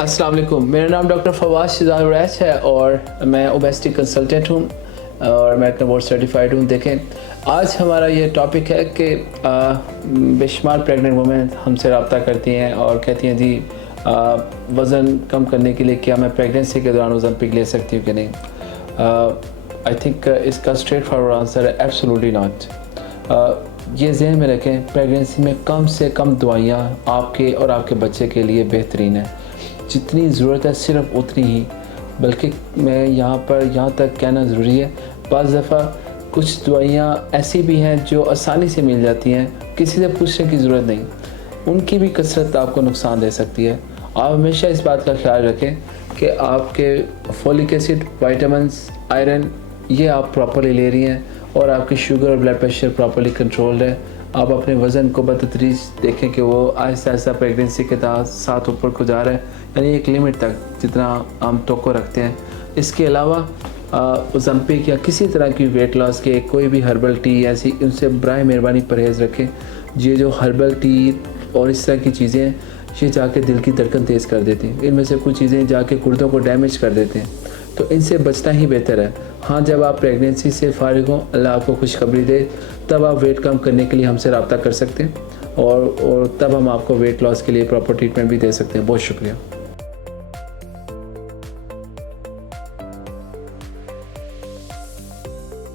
अस्सलाम वालेकुम, मेरा नाम डॉक्टर फवाद शहजाद उवैस है और मैं ओबेसिटी कंसल्टेंट हूँ और अमेरिकन बोर्ड सर्टिफाइड हूँ। देखें, आज हमारा ये टॉपिक है कि बेशुमार प्रेग्नेंट वुमेन हमसे रब्ता करती हैं और कहती हैं जी वज़न कम करने के लिए क्या मैं प्रेगनेंसी के दौरान ओलंपिक ले सकती हूँ कि नहीं। आई थिंक इसका स्ट्रेट फॉरवर्ड आंसर है एब्सोल्युटली नॉट। ये ज़हन में रखें, प्रेगनेंसी में कम से कम दवाइयाँ आपके और आपके बच्चे के लिए बेहतरीन है। जितनी ज़रूरत है सिर्फ उतनी ही, बल्कि मैं यहाँ तक कहना ज़रूरी है, बाज़ दफ़ा कुछ दवाइयाँ ऐसी भी हैं जो आसानी से मिल जाती हैं, किसी से पूछने की ज़रूरत नहीं, उनकी भी कसरत आपको नुकसान दे सकती है। आप हमेशा इस बात का ख्याल रखें कि आपके फोलिक एसिड, विटामिन्स, आयरन ये आप प्रॉपर्ली ले रही हैं और आपकी शुगर और ब्लड प्रेशर प्रॉपर्ली कंट्रोल्ड है। आप अपने वज़न को बतदरीज देखें कि वो आहिस्ता आहिस्ता प्रेगनेंसी के साथ ऊपर को जा रहा है, यानी एक लिमिट तक जितना हम टोको रखते हैं। इसके अलावा ओलंपिक या किसी तरह की वेट लॉस के कोई भी हर्बल टी ऐसी, उनसे बराए मेहरबानी परहेज़ रखें। ये जो हर्बल टी और इस तरह की चीज़ें हैं, ये जाके दिल की धड़कन तेज़ कर देती हैं। इनमें से कुछ चीज़ें जाके गुर्दों को डैमेज कर देते हैं, तो इनसे बचना ही बेहतर है। हाँ, जब आप प्रेगनेंसी से फारिग हों, अल्लाह आपको खुशखबरी दे, तब आप वेट कम करने के लिए हमसे रब्ता कर सकते हैं और तब हम आपको वेट लॉस के लिए प्रॉपर ट्रीटमेंट भी दे सकते हैं। बहुत शुक्रिया।